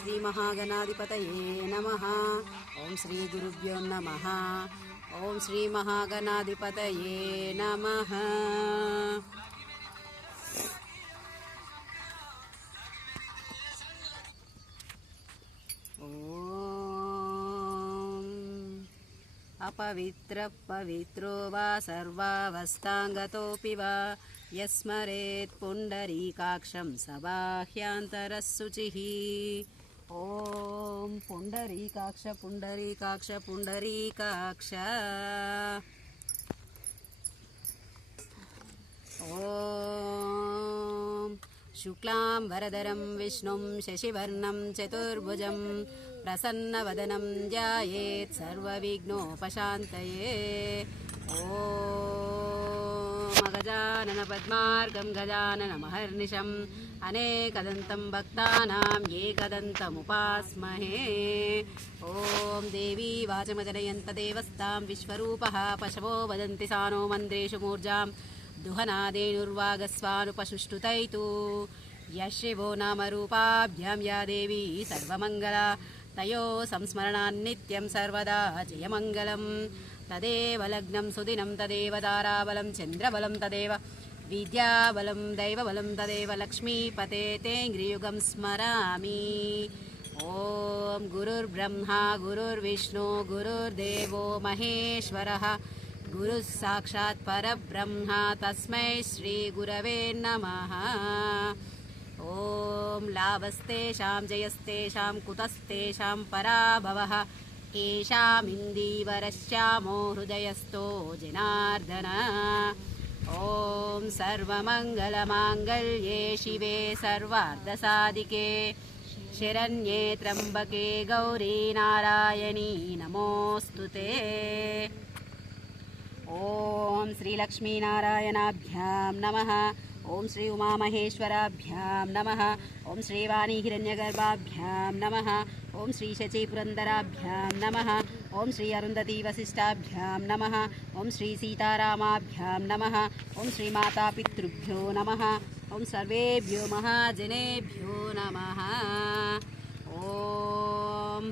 श्री महागणाधिपतये नमः। ओम श्री गुरुभ्यो नमः। ओम श्री महागणाधिपतये नमः। अपवित्र पवित्रो वा सर्वावस्थांगतोऽपि वा यस्मरेत् पुंडरीकाक्षं सबाह्यांतरः शुचिः। ओम पुंडरीकाक्ष पुंडरीकाक्ष पुंडरीकाक्ष। ओम शुक्लां वरदरं विष्णुं शशिवर्णं चतुर्भुजं प्रसन्नवदनं ध्यायेत् सर्वविघ्नोपशान्तये। ओम गजानन पद्मार्गं गजाननमहर्निशम् अनेकदन्तं भक्तानां एकदन्तमुपास्महे। ओम देवी वाचमजनयन्त देवस्तां विश्वरूपः पशवो वदन्ति सानो मन्द्रेषु मूर्जां दुहनादेनुर्वागस्वानुपसुष्टुतैतु यशिवो नामरूपाभ्यां या देवी सर्वमङ्गला तयो संस्मरणान्नित्यं सर्वदा जयमङ्गलं। तदेव लग्नं सुदिनं तदेव ताराबलं चन्द्रबलं तदेव विद्याबलं दैवबलं तदेव लक्ष्मीपते तेङ्घ्रियुगं स्मरामि। ॐ गुरुर्ब्रह्मा गुरुर्विष्णु गुरुर्देवो महेश्वरः गुरुः साक्षात् परब्रह्म तस्मै श्रीगुरवे नमः। ॐ लाभस्तेषां जयस्तेषां कुतस्तेषां पराभवः येषामिन्दीवरश्यामो हृदयस्थो जनार्दन। ॐ सर्वमङ्गलमाङ्गल्ये शिवे सर्वार्धसाधिके शरण्ये त्र्यम्बके गौरी नारायणी नमोऽस्तुते। ओम श्री लक्ष्मीनारायणाभ्यां नमः। ओम श्री उमामहेश्वराभ्यां नमः। ओम श्री वाणी हिरण्यगर्भाभ्यां नमः। ओम श्री शची पुरन्दराभ्यां नमः। ओम श्री अरुन्धती वसिष्ठाभ्यां नमः। ओम श्री सीतारामाभ्यां नमः। ओम श्री मातापितृभ्यो नमः। ओम सर्वेभ्यो महाजनेभ्यो नमः। ओम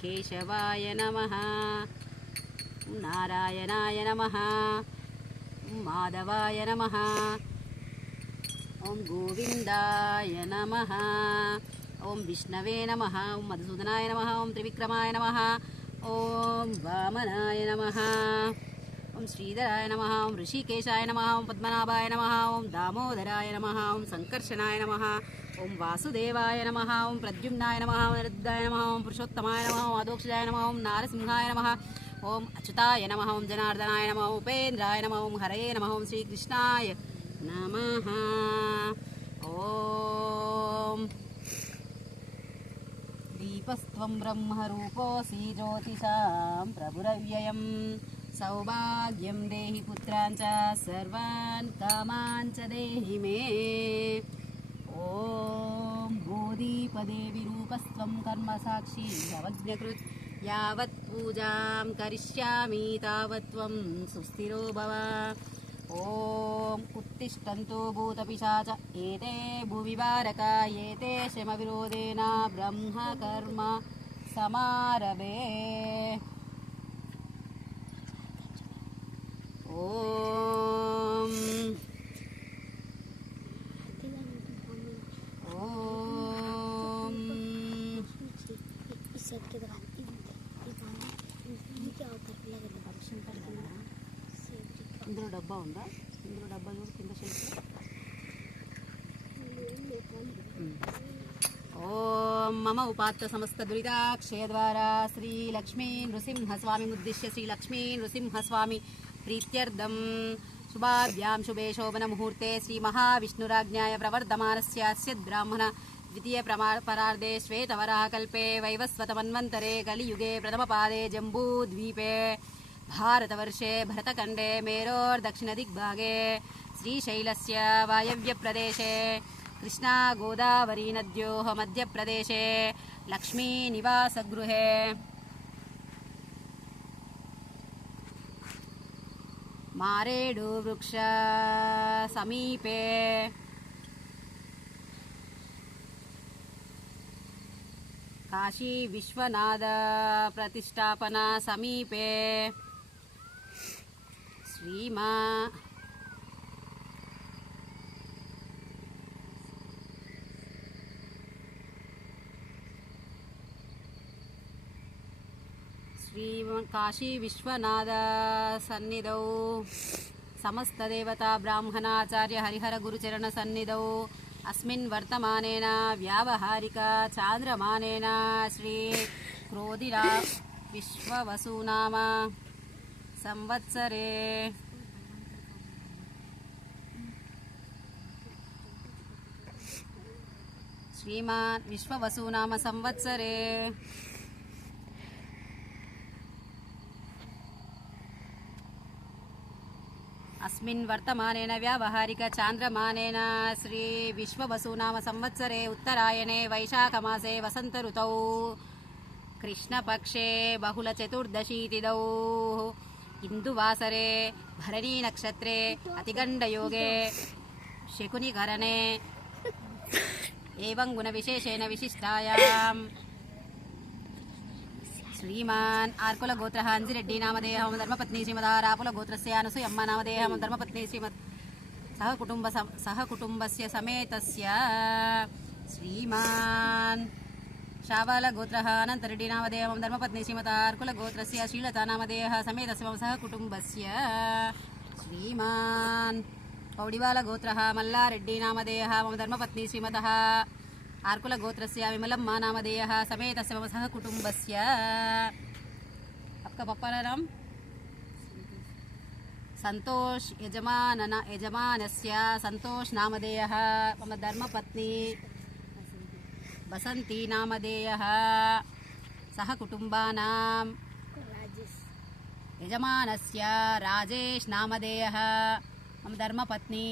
केशवाय नमः। नारायणाय नमः। माधवाय नमः। ओम गोविंदाय नमः। ओम विष्णवे नमः। ओम मधुसूदनाय नमः। ओम त्रिविक्रमाय नमः। ओम वामनाय नमः। ओम श्रीधराय नमः। ओम ऋषिकेशाय नमः। ओम पद्मनाभाय नमः। ओम दामोदराय नमः। ओम संकर्षणाय नमः। ओम वासुदेवाय नमः। ओम प्रद्युम्नाय नमः। ओम निरुद्धाय नमः। ओम पुरुषोत्तमाय नमः। ओम अधोक्षजाय नमः। ओम नारसिंहाय नमः। ओम अच्युताय नमः। ओम जनार्दनाय नमः। ओम उपेन्द्राय नमः। ओम हरये नमः। ओम श्रीकृष्णाय नमः। ओम दीपस्त्वं ब्रह्मरूपोऽसि ज्योतिषां प्रभुरव्ययं सौभाग्यं देहि पुत्रान् च सर्वान् कामान् च देहि मे। ओम भूदीपदेविरूपस्त्वं कर्मसाक्षी भवज्ञकृत् यावत् पूजां करिष्यामि तावत् त्वं सुस्थिरो भव। ओम उत्तिष्ठन्तु भूतपिशाच एते भुविवारका एते शमविरोधेन ब्रह्म कर्म समारभे। ओम ओम इंद्रो डब्बा ఉందా? ఇంద్ర డబ్బా చూడు కింద షెల్ఫ్. ఓం మమ ఉపాత్త సమస్త దురితాక్షయ ద్వారా శ్రీ లక్ష్మీ నృసింహస్వామి ఉద్దిశ్య శ్రీ లక్ష్మీ నృసింహస్వామి ప్రీత్యర్థం శుభాభ్యాం శుభే శోభన ముహూర్తే శ్రీ మహావిష్ణురాజ్ఞాయ ప్రవర్ధమానస్యాస్య బ్రాహ్మణ द्वितीय परार्धे श्वेतवराहकल्पे वैवस्वतमन्वन्तरे कलियुगे प्रथमपादे जम्बूद्वीपे भारतवर्षे भरतखण्डे मेरोर्दक्षिणदिग्भागे श्रीशैलस्य वायव्यप्रदेशे कृष्णा गोदावरी नद्योः मध्यप्रदेशे लक्ष्मीनिवासगृहे मारेडु वृक्ष समीपे काशी विश्वनाथ प्रतिष्ठापना समीपे श्री काशी विश्वनाथ सन्निधौ समस्तदेवता ब्राह्मणाचार्य हरिहर गुरुचरण सन्निधौ अस्मिन् वर्तमानेन व्यावहारिक चान्द्रमानेन श्री क्रोधिरा विश्ववसुनाम संवत्सरे श्रीमान् विश्ववसुनाम संवत्सरे अस्मिन् वर्तमानेन व्यावहारिक चान्द्रमानेन श्री विश्ववसुनाम संवत्सरे उत्तरायणे वैशाखमासे वसंत ऋतौ कृष्णपक्षे बहुलचतुर्दशी तिथौ इंदुवासरे भरणी नक्षत्रे अतिगण्डयोगे शकुनिकरणे एवं गुणविशेषेण विशिष्टायां श्रीमान् आर्कुल गोत्रः अंजिरेड्डी नामधेयः मम धर्मपत्नी श्रीमदारापुल गोत्रस्य अनसूयम्मा नामधेयः मम धर्मपत्नी श्रीमद् सहकुटुम्बस्य समेतस्य श्रीमान् शावल गोत्रः अनन्तरेड्डी नामधेयः मम धर्मपत्नी श्रीमदार्कुल गोत्रस्य श्रीलता नामधेयः समेतस्य मम सहकुटुम्बस्य श्रीमान् पौडिवाल गोत्रः मल्लारेड्डी नामधेयः मम धर्मपत्नी श्रीमतः आर्कुल गोत्रस्य विमलम्मा नामधेयः समेतस्य मम सहकुटुम्बस्य आपका पप्पा का नाम संतोष यजमानस्य संतोष नामधेयः मम धर्मपत्नी बसंती नामधेयः सहकुटुम्बानां यजमानस्य राजेश नामधेयः मम धर्मपत्नी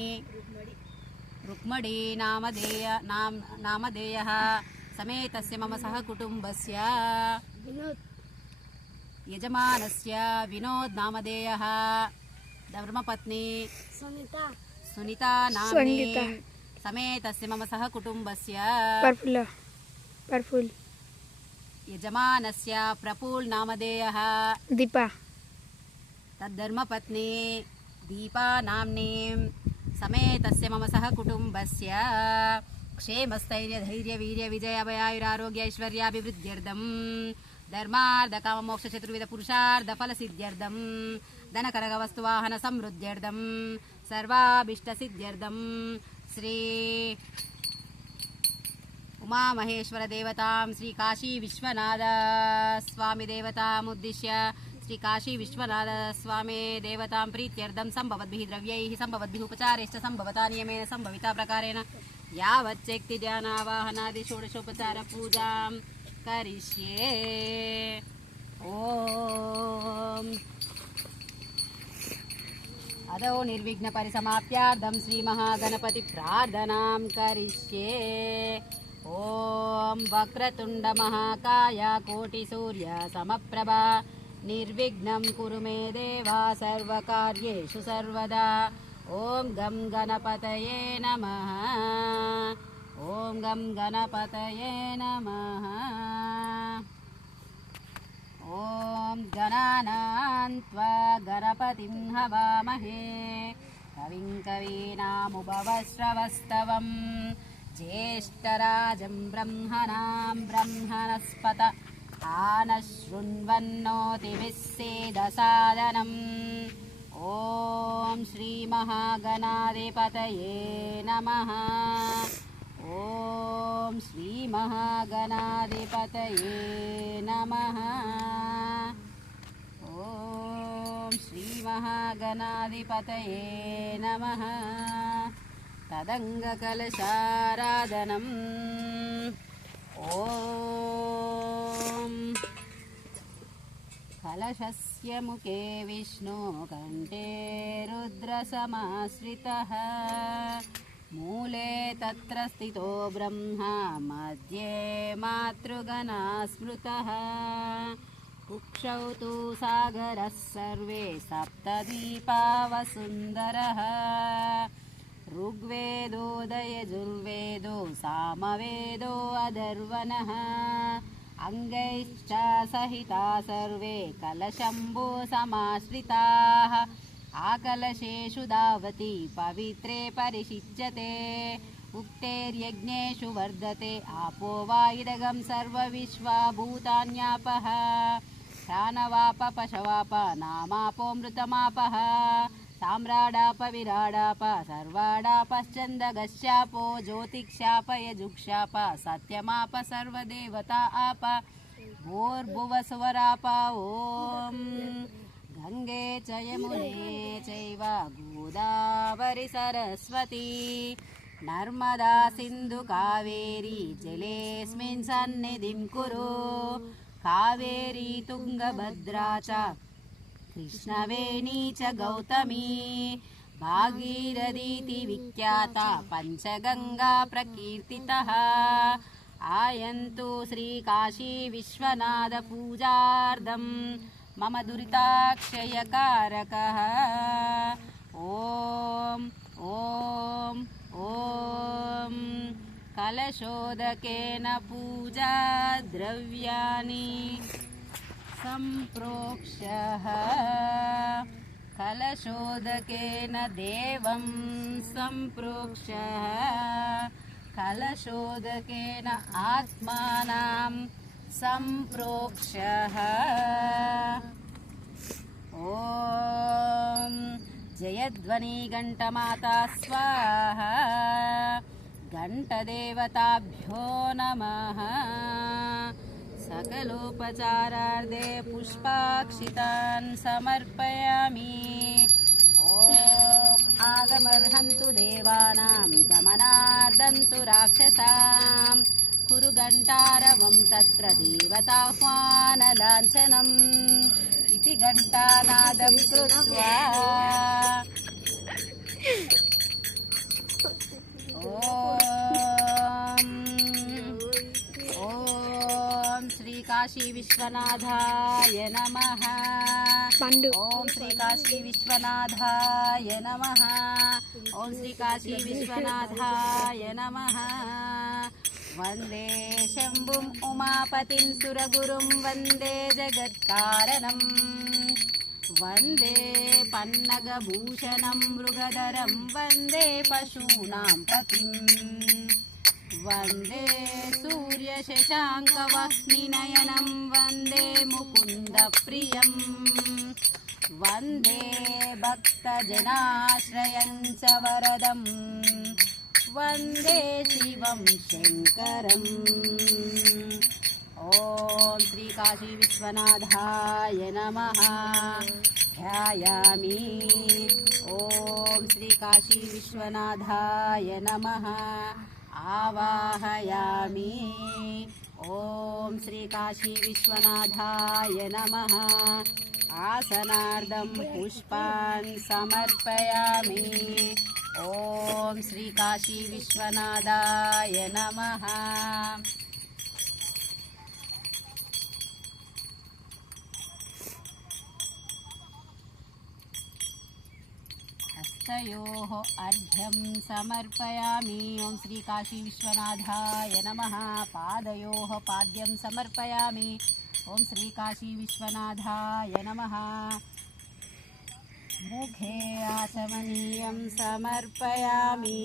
रुक्मणी नामधेयः समेतस्य मम सहकुटुम्बस्य यजमानस्य विनोद नामधेयः धर्मपत्नी सुनीता नाम्नी समेतस्य मम सहकुटुम्बस्य प्रफुल्ल यजमानस्य प्रफुल्ल नामधेयः दीपा तद्धर्मपत्नी दीपा नाम्नीं समेतस्य मम सहकुटुम्बस्य क्षेमस्थैर्य धैर्य वीर्य विजय अभयायुरारोग्य ऐश्वर्याभिवृद्ध्यर्थं धर्मार्थ चतुर्विध पुरुषार्थ फलसिद्ध्यर्थं धनकरगवस्तुवाहन समृद्ध्यर्थं सर्वाभीष्टसिद्ध्यर्थं श्री उमामहेश्वर देवतां श्री काशी विश्वनाथ स्वामी देवतामुद्दिश्य श्री काशी विश्वनाथ स्वामी देवतां प्रीत्यर्थं संभवद्भिः द्रव्यैः संभवद्भिः उपचारैश्च संभवता नियमेन संभविता प्रकारेण यावच्चक्ति ध्यानावाहनादि षोडशोपचार पूजां करिष्ये। ओम अदो निर्विघ्न परिसमाप्त्यार्थं श्री महागणपति प्रार्थनां करिष्ये। ओम वक्रतुंड महाकाय कोटि सूर्य समप्रभा निर्विघ्नं कुरु मे देवा सर्वकार्येषु सर्वदा। ओम गं गणपतये नमः। ओम गं गणपतये नमः। ओम गणानां त्वा गणपतिं हवामहे कविं कवीनामुपवस्रवस्तवं ज्येष्ठराजं ब्रह्मणां ब्रह्मणस्पत आनशृण्वन्नोतिभिस्सेदसादनम्। ओम श्री महागणाधिपतये नमः। ओम श्री महागणाधिपतये नमः। ओम श्री महागणाधिपतये नमः। तदङ्गकलशाराधनम्। ओम कलशस्य मुखे विष्णु कंठे रुद्रसमाश्रितः मूले तत्र स्थितो ब्रह्मा मध्ये मातृगणा स्मृतः कुक्षौ तु सागरः सर्वे सप्तद्वीपा वसुन्धरः ऋग्वेदोदयजुर्वेदो सामवेदो अधर्वणः अंगैश्च सहिता सर्वे कलशम्भो समाश्रिताः आकलशेषु धावति पवित्रे परिषिच्यते उक्तेर्यज्ञेषु वर्धते आपो वा इदगं सर्वविश्वा भूतान्यापः प्राणवाप पशवाप नामापोऽमृतमापः साम्राडाप विराडाप सर्वाडापश्चन्दगश्चापो ज्योतिक्षाप यजुक्षाप सत्यमाप सर्वदेवता आप भूर्भुवस्वराप ॐ गंगे च यमुने चैव गोदावरि सरस्वती नर्मदा सिन्धु कावेरी जलेऽस्मिन् सन्निधिं कुरु कावेरी तुङ्गभद्रा च कृष्णवेणी च गौतमी भागीरथीति विख्याता पञ्चगङ्गा प्रकीर्तितः आयन्तु श्रीकाशी विश्वनाथ पूजार्थं मम दुरिताक्षयकारकः ॐ ॐ ॐ कलशोदकेन पूजा द्रव्याणि सम्प्रोक्ष्यः कलशोदकेन देवं सम्प्रोक्ष्यः कलशोदकेन आत्मानं सम्प्रोक्ष्यः ॐ जयध्वनि घण्टमाता स्वाहा घण्टदेवताभ्यो नमः सकलोपचारार्थे पुष्पाक्षितान् समर्पयामि ॐ आगमर्हन्तु देवानां गमनार्दन्तु राक्षसां कुरु घण्टारवं तत्र देवताह्वानलाञ्छनम् इति घण्टानादं कृत्वा ॐ श्री काशी विश्वनाथाय नमः ओम श्री काशी विश्वनाथाय नमः ओम श्री काशी विश्वनाथाय नमः वंदे शंभुं उमापतिं सुरगुरुं वंदे जगत्कारणं वंदे पन्नगभूषणं मृगधरं वंदे पशूनां पतिं वंदे सूर्यशशाङ्कवह्निनयनं वंदे मुकुन्दप्रियं वंदे भक्तजनाश्रयं च वरदं वंदे शिवं शङ्करम् ॐ श्री काशी विश्वनाथाय नमः ध्यायामि ॐ श्री काशी विश्वनाथाय नमः आवाहयामि ॐ श्री काशी विश्वनाथाय नमः आसनार्धं पुष्पान् समर्पयामि ॐ श्री काशी विश्वनाथाय नमः हस्तयोः अर्घ्यं समर्पयामि ॐ श्री काशी विश्वनाथाय नमः पादयोः पाद्यं समर्पयामि ॐ श्री काशी विश्वनाथाय नमः मुखे आचमनीयं समर्पयामि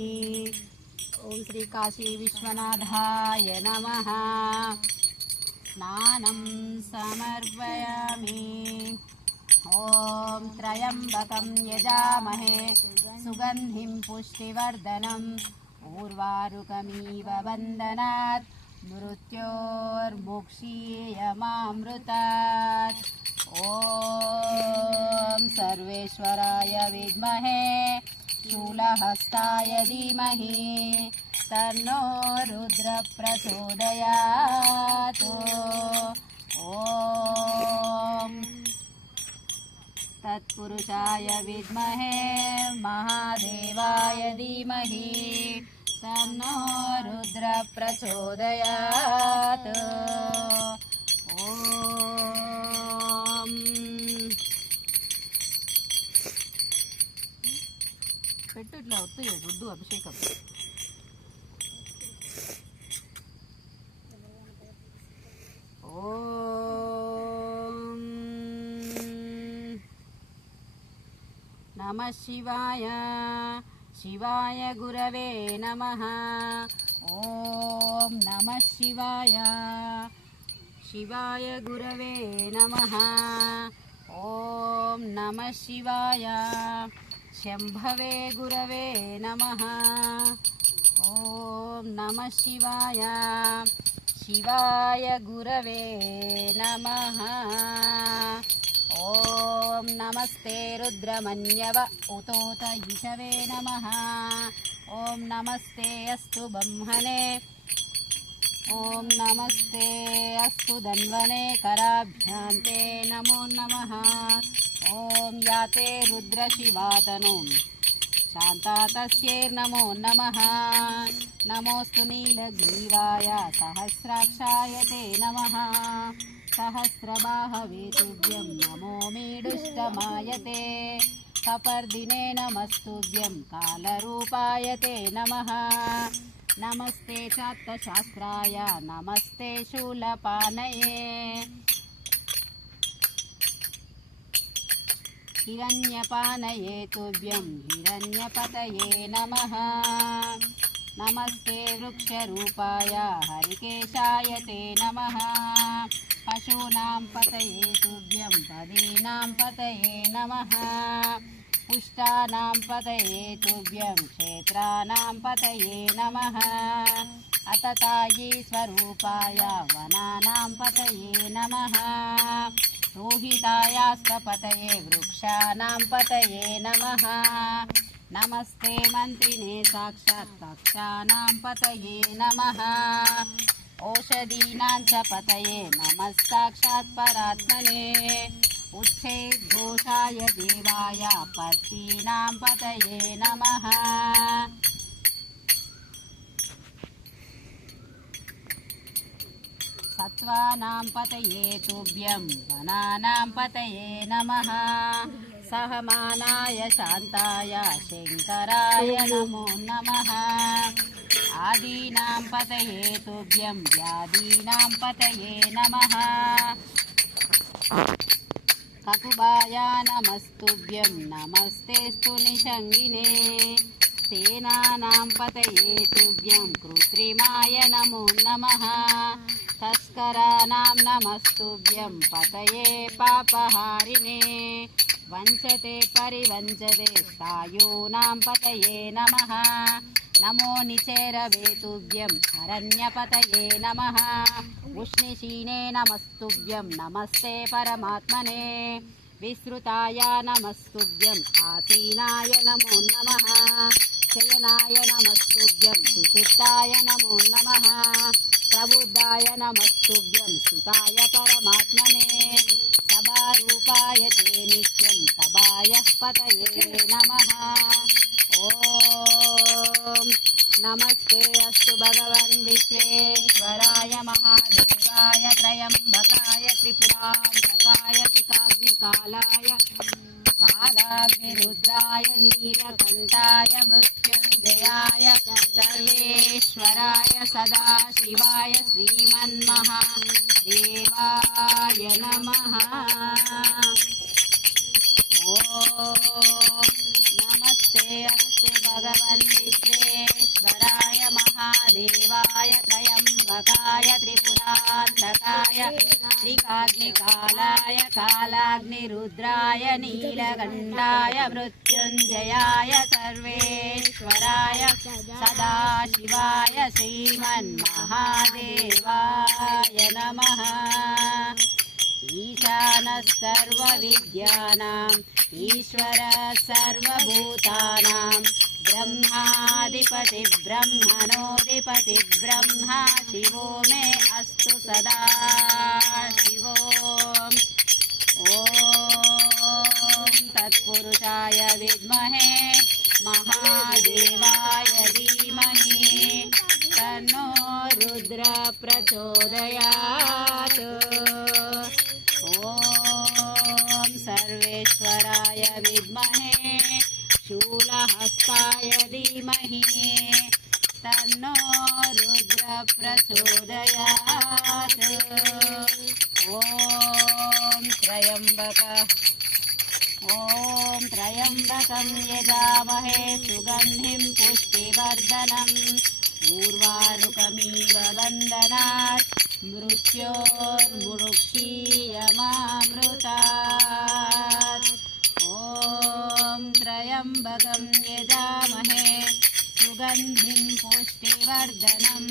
ॐ श्री काशी विश्वनाथाय नमः स्नानं समर्पयामि ॐ त्र्यम्बकं यजामहे सुगन्धिं पुष्टिवर्धनम् उर्वारुकमिव बन्धनात् मृत्योर्मुक्षीयमामृतात् ॐ सर्वेश्वराय विद्महे शूलहस्ताय धीमहि तन्नो रुद्रः प्रचोदयात् ॐ तत्पुरुषाय विद्महे महादेवाय धीमहि तन्नो रुद्रः प्रचोदयात् ॐ పెట్టు ఇట్లా వస్తుంది రుద్దు అభిషేకం नमः शिवाय शिवाय गुरवे नमः ॐ नमः शिवाय शिवाय गुरवे नमः ॐ नमः शिवाय शम्भवे गुरवे नमः ॐ नमः शिवाय शिवाय गुरवे नमः ॐ नमस्ते रुद्रमन्यव उतोत ईशवे नमः ॐ नमस्ते अस्तु ब्रह्मणे ॐ नमस्ते अस्तु धन्वने कराभ्यान्ते नमो नमः ॐ याते रुद्रशिवातनुं शान्ता तस्यैर्नमो नमः नमोऽस्तु नीलग्रीवाय सहस्राक्षाय ते नमः सहस्रबाहवे तुभ्यं नमो मीडुष्टमाय ते कपर्दिने नमस्तुभ्यं कालरूपाय ते नमः नमस्ते चात्तशास्त्राय नमस्ते शूलपानये हिरण्यपानये तुभ्यं हिरण्यपतये नमः नमस्ते वृक्षरूपाय हरिकेशाय ते नमः पशूनां पतये तुभ्यं पदीनां पतये नमः पुष्टानां पतये तुभ्यं क्षेत्राणां पतये नमः अततायी स्वरूपाय वनानां पतये नमः रोहितायास्तपतये वृक्षाणां पतये नमः नमस्ते मन्त्रिणे साक्षात् कक्षाणां पतये नमः औषधीनां च पतये नमः साक्षात् परात्मने उच्छेद्घोषाय देवाय पत्नीनां पतये नमः सत्त्वानां पतये तुभ्यं वनानां पतये नमः सहमानाय शान्ताय शङ्कराय नमो नमः आदीनां पतये तुभ्यं व्याधीनां पतये नमः ककुबाय नमस्तुभ्यं नमस्तेस्तु निषङ्गिने सेनानां पतये तुभ्यं कृत्रिमाय नमो नमः तस्कराणां नमस्तुभ्यं पतये पापहारिणे वञ्चते परिवञ्चते सायूनां पतये नमः नमो निचेरवे तुभ्यं अरण्यपतये नमः उष्णिशीने नमस्तुभ्यं नमस्ते परमात्मने विश्रुताय नमस्तुभ्यं आसीनाय नमो नमः शयनाय नमस्तुभ्यं सुषुप्ताय नमो नमः प्रबुद्धाय नमस्तुभ्यं सुताय परमात्मने सभारूपाय ते नित्यं सभाय पतये नमः ॐ नमस्ते अस्तु भगवन् विश्वेश्वराय महादेवाय त्रयम्बकाय त्रिपुरान्तकाय त्रिकाग्निकालाय कालाग्निरुद्राय नीलकण्ठाय मृत्युञ्जयाय सर्वेश्वराय सदाशिवाय श्रीमन्महादेवाय नमः ॐ नमस्ते अस्तु भगवन् विश्वेश्वराय महादेवाय त्रयम्बकाय त्रिपुरान्तकाय त्रिकाग्निकालाय कालाग्निरुद्राय नीलकण्ठाय मृत्युञ्जयाय सर्वेश्वराय सदाशिवाय श्रीमन्महादेवाय नमः ईशानः सर्वविद्यानाम् ईश्वरः सर्वभूतानां ब्रह्माधिपति ब्रह्मणोऽधिपति ब्रह्मा शिवो मे अस्तु सदा शिवो ॐ तत्पुरुषाय विद्महे महादेवाय धीमहि तन्नो रुद्र प्रचोदयात् ॐ सर्वेश्वराय विद्महे शूलहस्ताय धीमहि तन्नो रुद्र प्रचोदयात् ॐ त्र्यम्बक ॐ त्र्यम्बकं यजामहे सुगन्धिं पुष्टिवर्धनम् उर्वारुकमिव बन्धनात् मृत्योर्मुक्षीयमामृतात् ॐ त्र्यम्बकं यजामहे सुगन्धिं पुष्टिवर्धनम्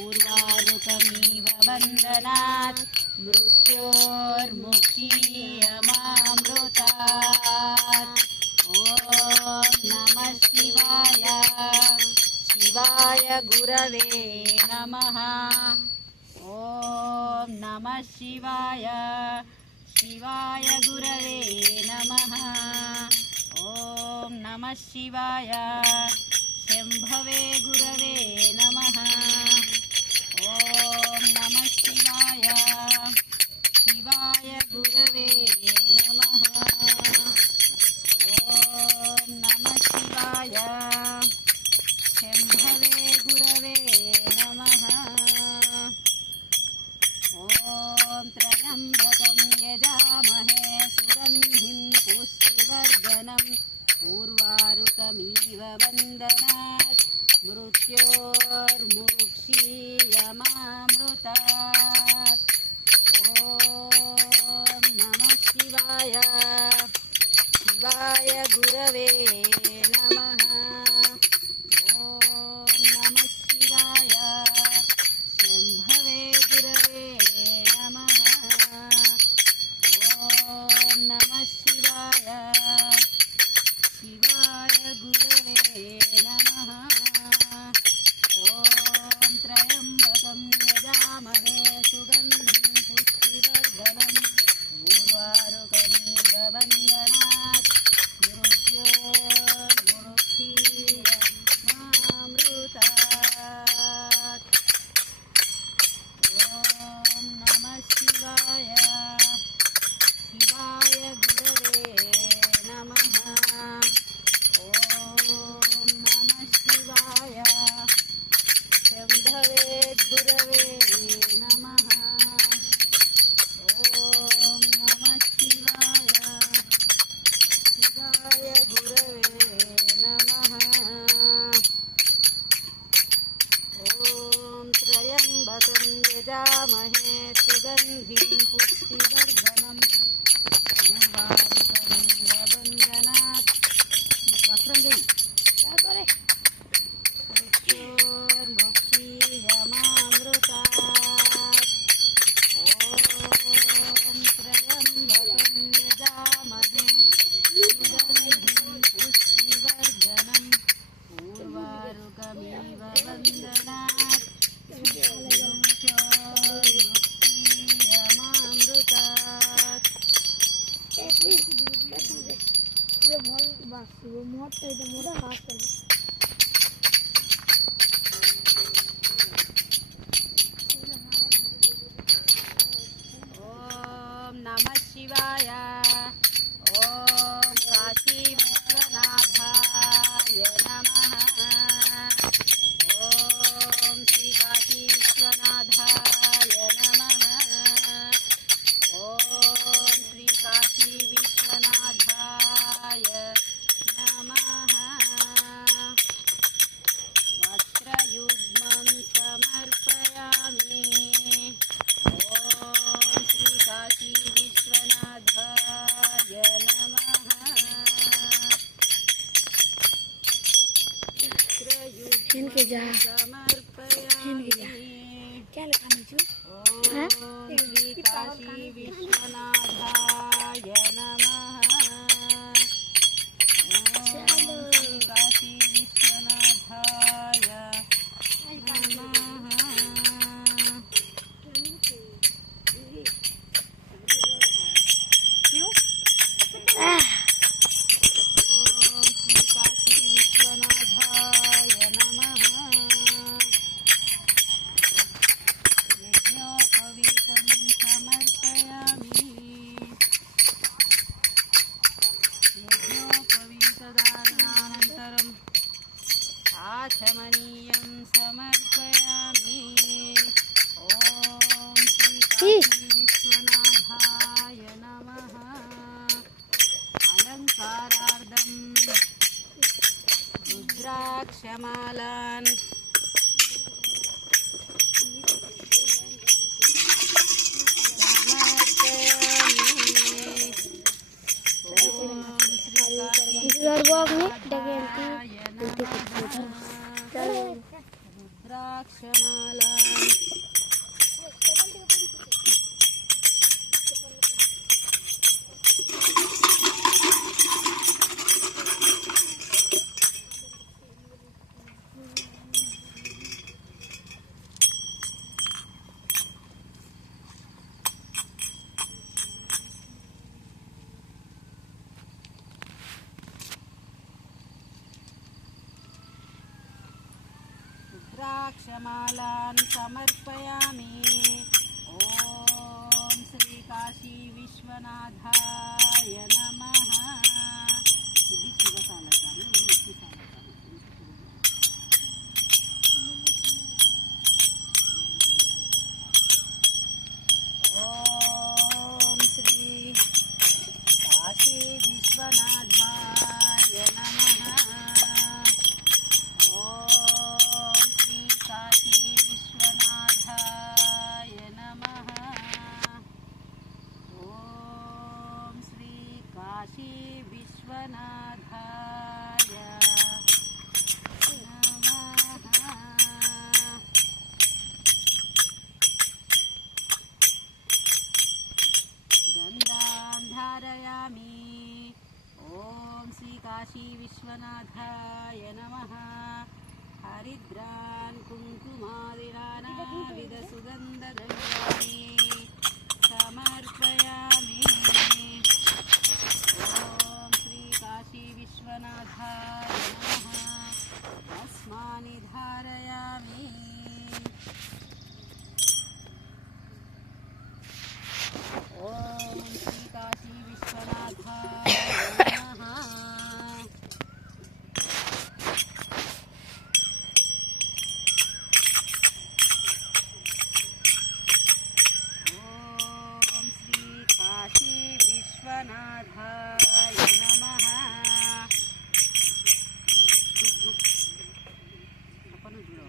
उर्वारुकमिव बन्धनात् मृत्योर्मुक्षीयमामृतात् ॐ नमः शिवाय शिवाय गुरवे नमः ॐ नमः शिवाय शिवाय गुरवे नमः ॐ नमः शिवाय शम्भवे गुरवे नमः ॐ नमः शिवाय शिवाय गुरवे नमः ॐ नमः शिवाय शम्भवे गुरवे नमः ॐ त्र्यम्बकं यजामहे सुगन्धिं पुष्टिवर्धनम् उर्वारुकमिव बन्धनात् मृत्योर्मुक्षीयमामृतात् ॐ नमः शिवाय शिवाय गुरवे नमः ॐ नमः शिवाय शम्भवे गुरवे नमः ॐ नमः शिवाय शिवाय गुरवे नमः ॐ त्र्यम्बकं यजामहे सुगन्धिं पुष्टिवर्धनम् उर्वारुकमिव बन्धनात् मृत्योर्मुक्षीयमामृतात् ॐ नमः शिवाय शिवाय गुरवे नमः ॐ नमः शिवाय शम्भवे गुरवे नमः ॐ नमः शिवाय शिवाय गुरवे नमः ॐ त्र्यम्बकं यजामहे सुगन्धिं पुष्टिवर्धनम् उर्वारुकमिव बन्धनात् मृत्योर्मुक्षीयमामृतात् ॐ त्र्यम्बकं यजामहे सुगन्धिं पुष्टिवर्धनम् उर्वारुकमिव बन्धनात् मृत्योर्मुक्षीयमामृतात् ॐ नमः शिवाय ॐ काशी विश्वनाथाय नमः ॐ श्री काशी विश्वनाथाय नमः ॐ श्री काशी विश्वनाथाय नमः वस्त्रयुग्मं समर्पयामि ॐ श्री काशी विश्वनाथाय नमः वस्त्रयुग्मं समर्पयामि ॐ श्री काशी विश्वनाथाय नमः ॐ श्री काशी विश्वनाथाय नमः ॐ श्री काशी विश्वनाथाय नमः यज्ञोपवीतं समर्पयामि यज्ञोपवीतधारणानन्तरम् आचमनीयं समर्पयामि ॐ श्री काशी विश्वनाथाय नमः गन्धं रुद्राक्षमालान् रुद्राक्षमालान् रुद्राक्षमालान् समर्पयामि। ॐ श्री काशी विश्वनाथाय नमः। ఇది శివసాలకాను, ఇది లక్ష్మీ సాలకాను. ఓం శ్రీ కాశీ విశ్వనాథాయ నమః. ఓం శ్రీ కాశీ విశ్వనాథాయ నమః. ఓం శ్రీ కాశీ విశ్వనాథాయ నమః. गन्धां धारयामि। ॐ श्री काशी विश्वनाथाय नमः। हरिद्रान् कुङ्कुमादिनानाविध सुगन्धद्रव्याणि समर्पयामि। ॐ श्री काशी विश्वनाथाय नमः। भस्मानि धारयामि। ॐ श्री काशी विश्वनाथाय नमः। ॐ श्री काशी विश्वनाथाय नमः। अपन जुड़ो।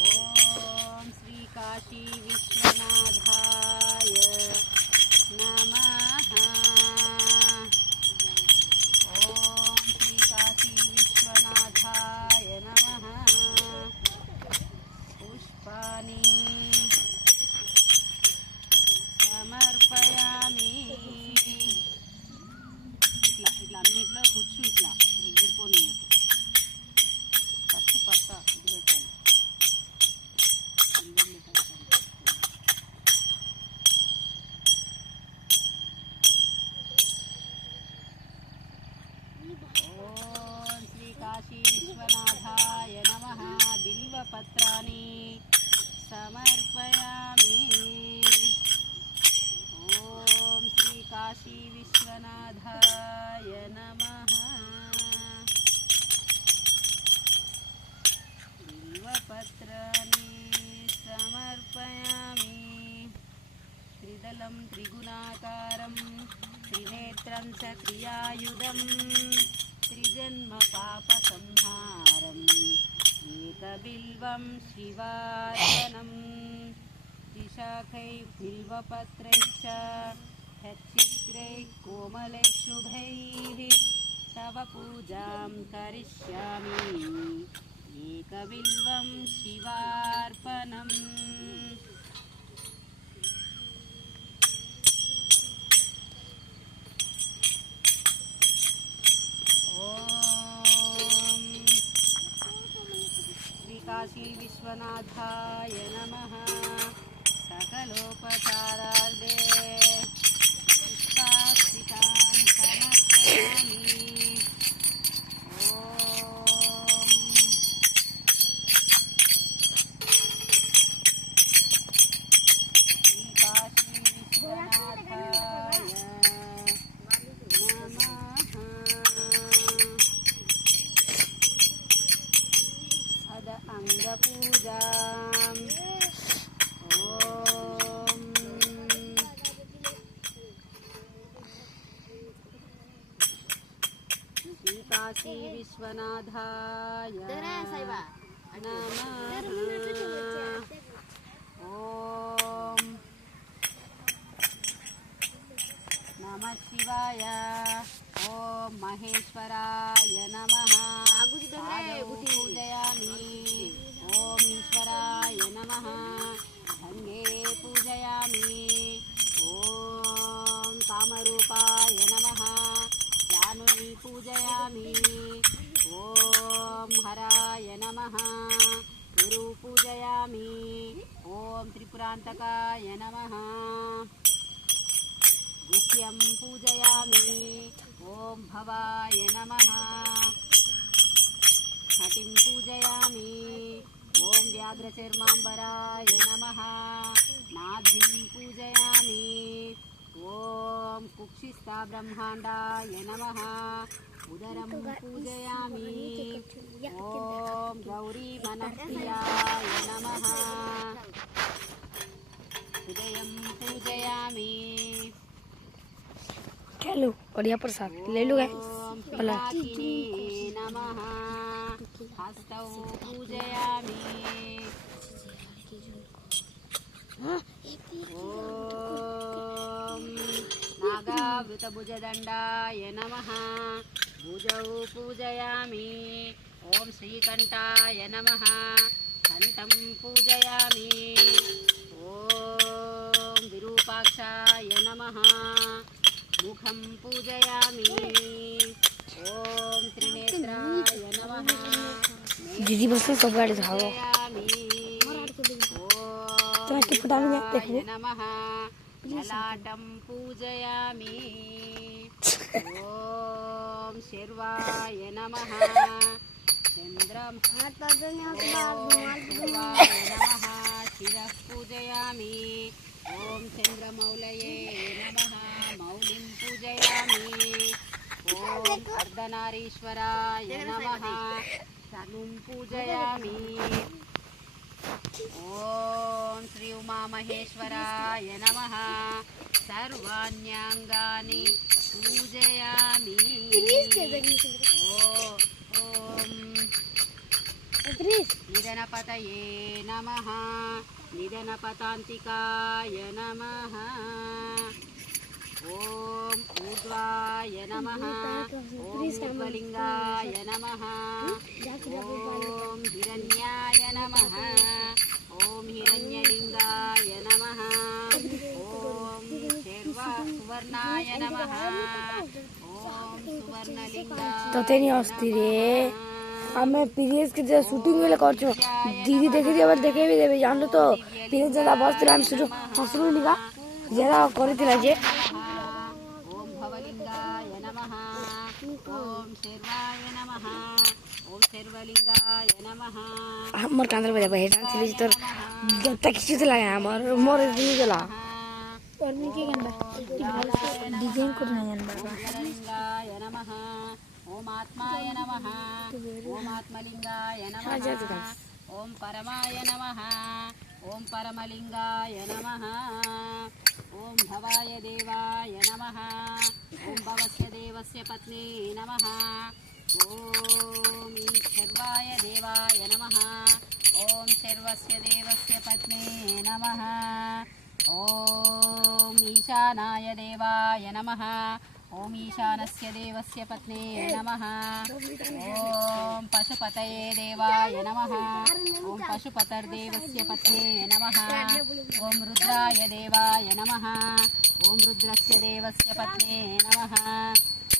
ॐ श्री काशी विश्वनाथाय नमः। ॐ श्री काशी विश्वनाथाय नमः। पुष्पाणि సమర్పయామి. ఇట్లా ఇట్లా అన్నిట్లో కూర్చు, ఇట్లా ఎగిరిపోనీయకు. ఫస్ట్ పక్క ఇది పెట్టాలి. ఓం శ్రీ కాశీ విశ్వనాథాయ నమః. బిల్వపత్రాన్ని సమర్పయామి. ఓం శ్రీ కాశీ విశ్వనాథాయ నమః. బిల్వపత్రాన్ని సమర్పయామి. త్రిదళం త్రిగుణాకారం త్రినేత్రం చ క్రియాయుధం త్రిజన్మ పాప సంహారం ఏకబిల్వం శివార్పణం. त्रिशाखैः बिल्वपत्रैश्च हच्छिद्रैः कोमलैः शुभैः तव पूजां करिष्यामि. एकबिल्वं शिवार्पणम्. ॐ श्रीकाशी विश्वनाथाय नमः. सकलोपचारार्थे पुष्पाक्षितान् समर्पयामि. ॐ श्रीकाशी विश्वनाथाय नमः. अद अङ्गपूजाम् काशी विश्वनाथाय नमः। ओम नमः शिवाय। ओम महेश्वराय नमः। पादौ पूजयामि। ओम ईश्वराय नमः। भंगे पूजयामि। ओम कामरूपाय नमः। जानुनी पूजयामि। ओम हराय नमः। गुरु पूजयामि। ओम त्रिपुरान्तकाय नमः। गुह्यं पूजयामि। ओम भवाय नमः। छटिं पूजयामि। ओम व्याघ्रचर्माम्बराय नमः। नाभिं पूजयामि। ओम कुक्षिस्था ब्रह्माण्डाय नमः। उदरं पूजयामि। ओम गौरी मनप्रियाय नमः। हृदयं पूजयामि। चलो बढ़िया प्रसाद ले लो गाइस। ओम पिनाकिनी नमः। हस्तौ पूजयामि। ओम नागावृतभुजदण्डाय नमः। भुजौ पूजयामि। ओम श्रीकण्ठाय नमः। कण्ठं पूजयामि। ओम विरूपाक्षाय नमः। मुखं पूजयामि। ओम त्रिनेत्राय नमः। दीदी बस सब गाड़ी धाओ तो ऐसे फटा भी नहीं देखो नमः। ललाटं पूजयामि। ओम शर्वाय नमः। चन्द्रं शर्वाय नमः। शिरः पूजयामि। ओम चन्द्रमौलये नमः। मौलिं पूजयामि। ओम अर्धनारीश्वराय नमः। तनुं पूजयामि। ओम श्री उमामहेश्वराय नमः। सर्वाण्यांगानि पूजयामि। ओम निधनपतये नमः। निधनपतान्तिकाय नमः। ओम ऊर्ध्वाय नमः। ओम ऊर्ध्वलिंगाय नमः। ओम हिरण्याय नमः। ओम हिरण्यलिंगाय नमः। ओम सुवर्णाय नमः। ओम सुवर्णलिंगाय तो तेनी अस्ति रे हमें पीरियड्स के जो शूटिंग में करछो दीदी देखे दिए बार देखे भी देबे जान लो तो पीरियड्स ज्यादा बसला हम शुरू हसरू निका जरा करथिला जे ओम भवलिंगाय नमः। ओम शेरवाय नमः। ओम शेरवलिंगाय नमः। हमर कांदर बजा बहे डांस ली तोर गत्ता किछु तो लगा हमर मोर दिन गेला और में के गंदा डिजाइन को नहीं जानबा लिंगाय नमः। ओम आत्माय नमः। ओम आत्मलिंगाय नमः। ओम परमाय नमः। ओम परमलिंगाय नमः। ओम भवाय देवाय नमः। ओम भवस्य देवस्य पत्नी नमः। ओम शर्वाय देवाय नमः। ओम शर्वस्य देवस्य पत्नी नमः। ओम ईशानाय देवाय नमः। ओम ईशानस्य देवस्य पत्नी नमः। ओम पशुपतये देवाय नमः। ओम पशुपतर्देवस्य पत्नी नमः। ओम रुद्राय देवाय नमः। ओम रुद्रस्य देवस्य पत्नी नमः।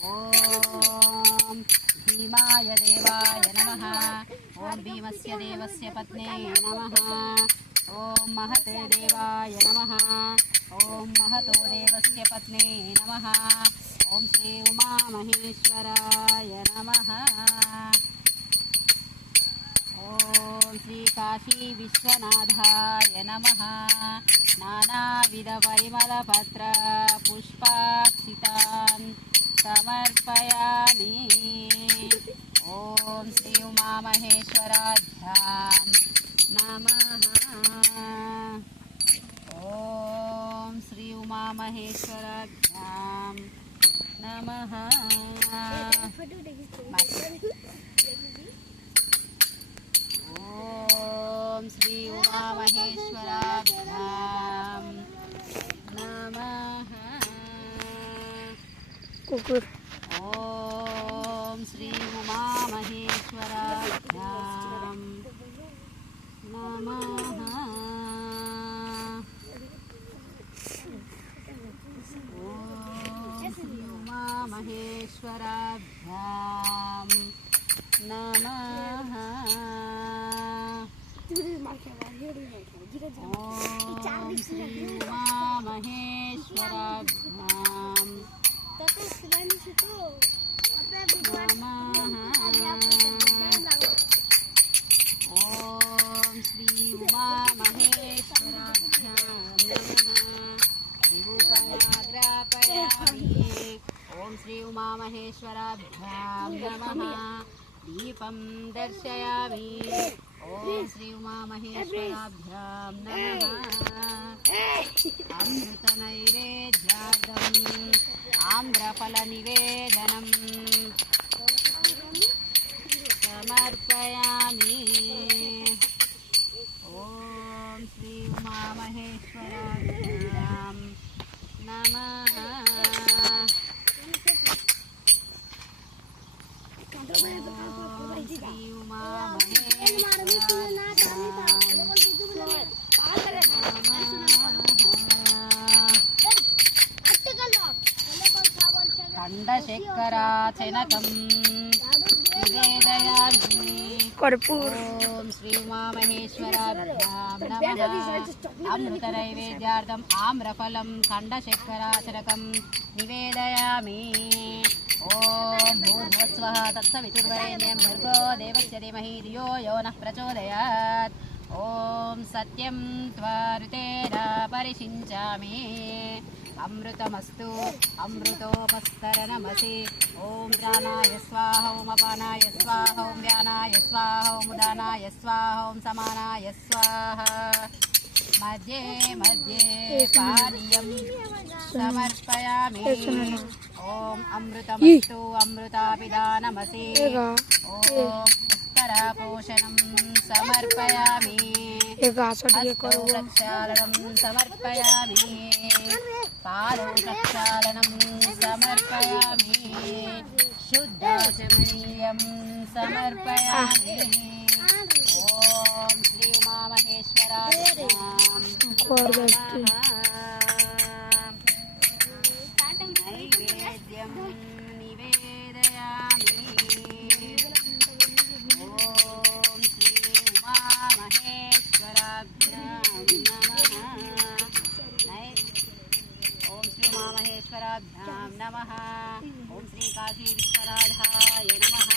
ओम भीमाय देवाय नमः। ओम भीमस्य देवस्य पत्नी नमः। ओम महते देवाय नमः। ओम महतो देवस्य पत्नी नमः। ओम श्री उमामहेश्वराय नमः। ओम श्री काशी विश्वनाथाय नमः। नानाविधपरिमलपत्र पुष्पाक्षितान् समर्पयामि। ओम श्री उमामहेश्वराभ्यां नमः। ओम श्री उमामहेश्वराभ्यां नमः ॐ श्री उमामहेश्वराभ्यां नमः कुकुर ॐ श्री उमामहेश्वराभ्यां नमः ॐ श्री उमामहेश्वराभ्यां नमः ॐ श्री उमामहेश्वराभ्यां ॐ श्री उमामहेश्वराभ्यां विभूपयाग्रापयामि ॐ श्री उमामहेश्वराभ्यां नमः दीपं दर्शयामि ॐ श्री उमामहेश्वराभ्यां नमः अमृतनैवेद्यार्थम् आम्रफलनिवेदनं समर्पयामि ॐ श्री उमामहेश्वराभ्यां नमः श्री खण्डशेखराचनकं निवेदयामि कर्पूर ॐ श्री उमामहेश्वराभ्यां नमः अमृतनैवेद्यार्थम् आम्रफलं खण्डशेखराचनकं निवेदयामि ॐ भूर्भुवस्वः तत्सवितुर्वरेण्यं भर्गो देवस्य धीमहि धियो यो नः प्रचोदयात् ॐ सत्यं त्वऋतेन परिषिञ्चामि अमृतमस्तु अमृतोपस्तरनमसि ॐ प्राणाय स्वाहा ॐ अपानाय स्वाहा ॐ व्यानाय स्वाहा ॐ उदानाय स्वाहा ॐ समानाय स्वाहा मध्ये मध्ये पानीयं समर्पयामि ॐ अमृतमस्तु अमृतापिदानमसि ॐ उत्तरापोषणं समर्पयामि प्रक्षालनं समर्पयामि पादप्रक्षालनं समर्पयामि शुद्धाचमनीयं समर्पयामि ॐ श्री उमामहेश्वराभ्यां नैवेद्यं निवेदयामि ॐ श्री उमामहेश्वराभ्यां नमः ॐ श्री उमामहेश्वराभ्यां नमः ॐ श्री काशी विश्वनाथाय नमः